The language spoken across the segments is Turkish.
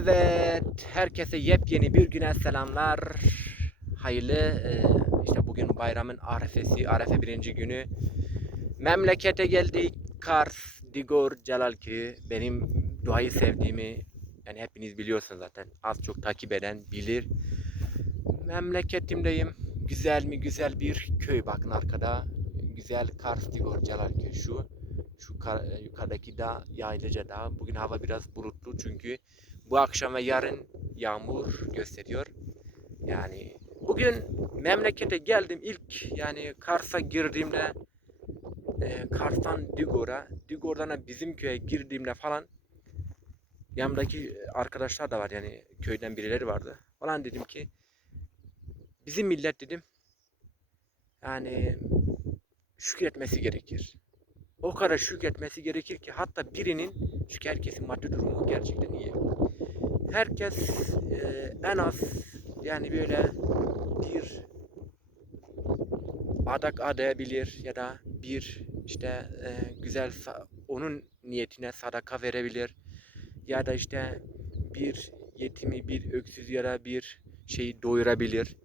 Evet, herkese yepyeni bir güne selamlar. Hayırlı, e, işte bugün bayramın arefesi, arefe birinci günü. Memlekete geldik. Kars, Digor, Celalköy. Benim doğayı sevdiğimi, yani hepiniz biliyorsunuz zaten. Az çok takip eden bilir. Memleketimdeyim. Güzel mi güzel bir köy bakın arkada. Güzel Kars, Digor, Celalköy şu. Şu kar- yukarıdaki dağ, Yaylıca Dağı. Bugün hava biraz bulutlu çünkü bu akşam ve yarın yağmur gösteriyor. Yani bugün memlekete geldim ilk yani Kars'a girdiğimde e, Kars'tan Digor'a, Digor'dan da bizim köye girdiğimde falan yanımdaki arkadaşlar da var yani köyden birileri vardı. Falan dedim ki bizim millet dedim yani şükretmesi gerekir. O kadar şükretmesi gerekir ki hatta birinin çünkü herkesin maddi durumu gerçekten iyi herkes e, en az yani böyle bir adak adayabilir ya da bir işte e, güzel onun niyetine sadaka verebilir ya da işte bir yetimi bir öksüz ya da bir şeyi doyurabilir.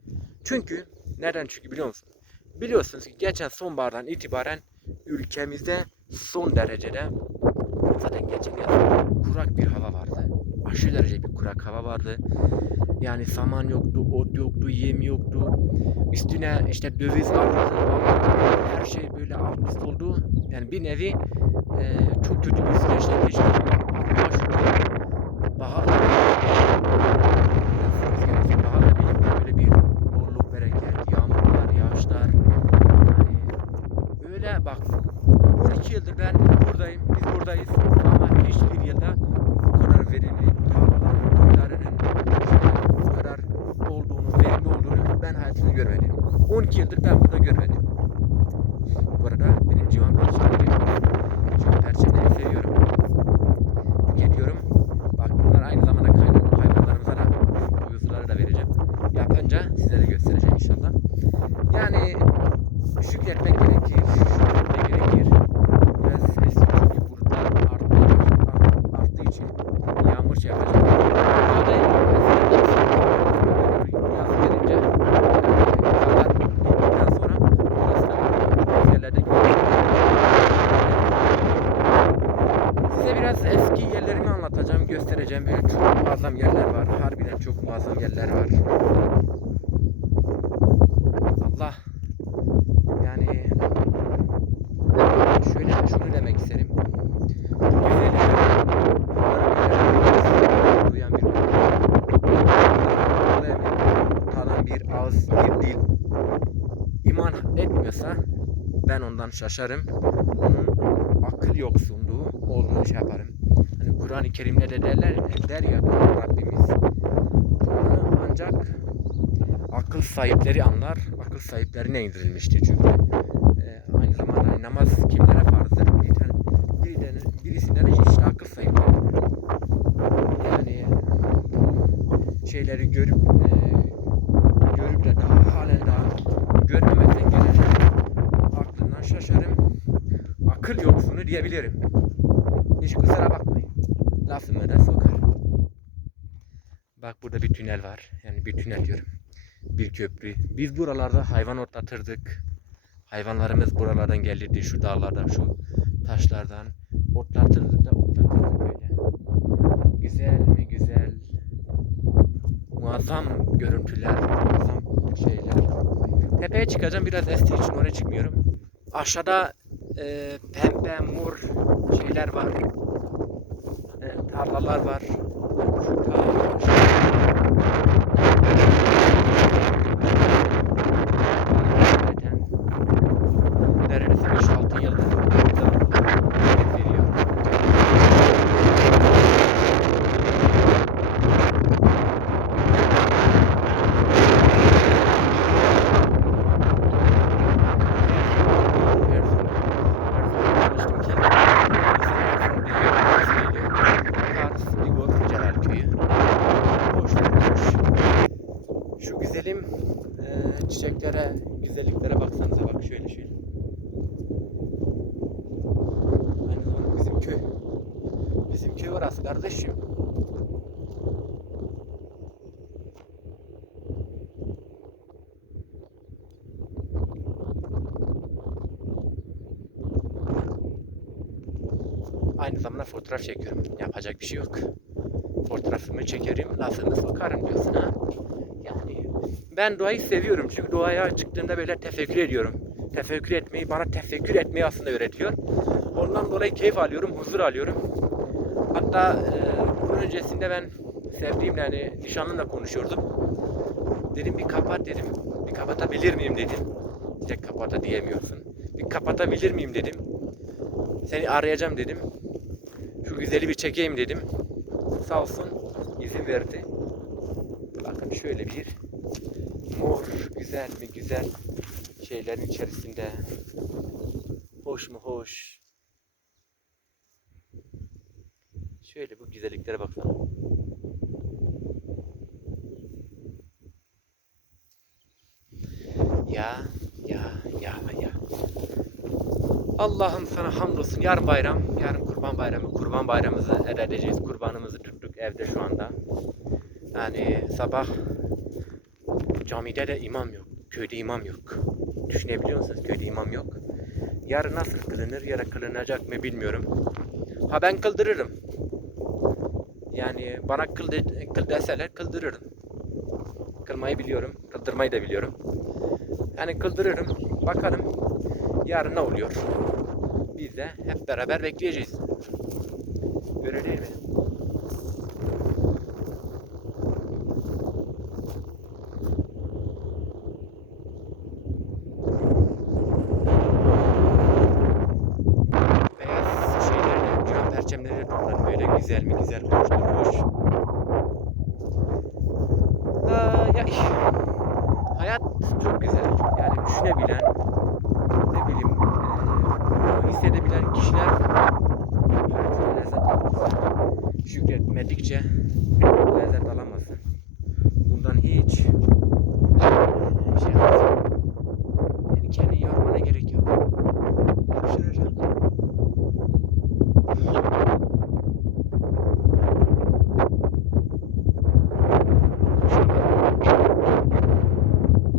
Çünkü neden çünkü biliyor musun? Biliyorsunuz ki geçen sonbahardan itibaren ülkemizde son derecede zaten geçen yaz kurak bir hava vardı aşırı derece bir kurak hava vardı. Yani saman yoktu, ot yoktu, yem yoktu. Üstüne işte döviz altın, her şey böyle alt üst oldu. Yani bir nevi e, çok kötü bir süreçten geçti. Ama şükür baharla birlikte, baharla birlikte böyle bir bolluk, bereket, yağmurlar, yağışlar. Yani böyle bak 12 yıldır ben buradayım, biz buradayız ama hiçbir yılda bu kadar verimli tarlaların, koylarının işte bu kadar olduğunu, verimli olduğunu ben hayatımda görmedim. 12 yıldır ben burada görmedim. Bu arada benim civan perçemleri. Civan perçemleri seviyorum. Tüketiyorum. Bak bunlar aynı zamanda kaynak hayvanlarımıza da uyuzuları da vereceğim. Yapınca sizlere göstereceğim inşallah. Yani şükretmek gerekir. Biraz eski çünkü bulutlar artmaya başladı, arttığı için yağmur şey yapacak. Burada yaz gelince yani karlar bittikten sonra burası da yerlerde Size biraz eski yerlerimi anlatacağım, göstereceğim. Böyle çok muazzam yerler var. Harbiden çok muazzam yerler var. Allah yani şöyle şunu demek isterim. Duyan bir tadan bir ağız bir dil iman etmiyorsa ben ondan şaşarım. Onun akıl yoksunluğu olduğunu şey yaparım. Hani Kur'an-ı Kerim'de de derler der ya Rabbimiz Kur'an'ı ancak akıl sahipleri anlar. Akıl sahiplerine indirilmiştir çünkü. Ee, aynı zamanda hani namaz kimlere farzdır? Bir tane, birinden, birisinden de işte akıl sahipleri. Yani şeyleri görüp e, görüp de daha halen daha görmemekten gelenler aklından şaşarım. Akıl yoksunu diyebilirim. Hiç kusura bakmayın. Lafımı da sokar. Bak burada bir tünel var. Yani bir tünel diyorum bir köprü. Biz buralarda hayvan otlatırdık. Hayvanlarımız buralardan gelirdi şu dağlardan, şu taşlardan. Otlatırdık da otlatırdık böyle. Güzel mi güzel. Muazzam görüntüler, muazzam şeyler. Tepeye çıkacağım biraz estiği için oraya çıkmıyorum. Aşağıda e, pembe, mor şeyler var. E, tarlalar var. Şu güzelliklere, güzelliklere baksanıza bak şöyle şöyle. Aynı zamanda bizim köy. Bizim köy orası kardeşim. Aynı zamanda fotoğraf çekiyorum. Yapacak bir şey yok. Fotoğrafımı çekerim, nasıl lafını sokarım diyorsun ha. Ben doğayı seviyorum çünkü doğaya çıktığımda böyle tefekkür ediyorum. Tefekkür etmeyi, bana tefekkür etmeyi aslında öğretiyor. Ondan dolayı keyif alıyorum, huzur alıyorum. Hatta e, bunun öncesinde ben sevdiğimle hani nişanlımla konuşuyordum. Dedim bir kapat dedim. Bir kapatabilir miyim dedim. Direkt kapata diyemiyorsun. Bir kapatabilir miyim dedim. Seni arayacağım dedim. Şu güzeli bir çekeyim dedim. Sağ olsun izin verdi. Bakın şöyle bir mor güzel mi güzel şeylerin içerisinde. Hoş mu hoş. Şöyle bu güzelliklere baksana. Ya ya ya ya. Allah'ım sana hamdolsun. Yarın bayram. Yarın kurban bayramı. Kurban bayramımızı edeceğiz. Kurbanımızı tuttuk evde şu anda. Yani sabah camide de imam yok. Köyde imam yok. Düşünebiliyor musunuz? Köyde imam yok. Yarın nasıl kılınır ya kılınacak mı bilmiyorum. Ha ben kıldırırım. Yani bana kıl, de, kıl deseler kıldırırım. Kılmayı biliyorum. Kıldırmayı da biliyorum. Yani kıldırırım. Bakalım yarın ne oluyor. Biz de hep beraber bekleyeceğiz. Öyle değil mi? Güzel mi güzel, hoş mu hoş. Aa, ya hayat çok güzel. Yani düşünebilen, ne bileyim, eee, bunu hissedebilen kişiler hayatına lezzet alır. Şükretmedikçe lezzet alamazsın. Bundan hiç şey yapmasın. Yani kendini yormana gerek yok. Hapşıracağım.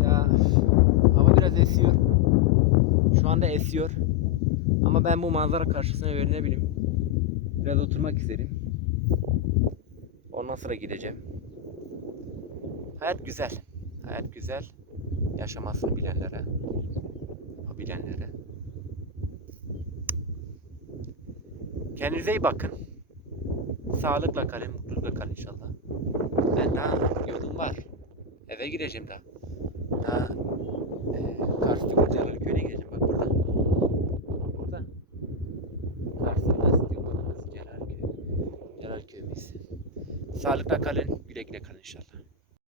Ya hava biraz esiyor. Şu anda esiyor. Ama ben bu manzara karşısına böyle. Biraz oturmak isterim. Ondan sonra gideceğim. Hayat güzel. Hayat güzel. Yaşamasını bilenlere. Bilenlere. Kendinize iyi bakın. Sağlıkla kalın, mutlulukla kalın inşallah. Ben daha yolum var. Eve gideceğim daha. Daha e, Kars Tükürcüler köyüne gideceğim bak burada. Burada. Kars'ın Kars Tükürcüler Celal Köy. Celal köyümüz. Sağlıkla kalın, güle güle kalın inşallah.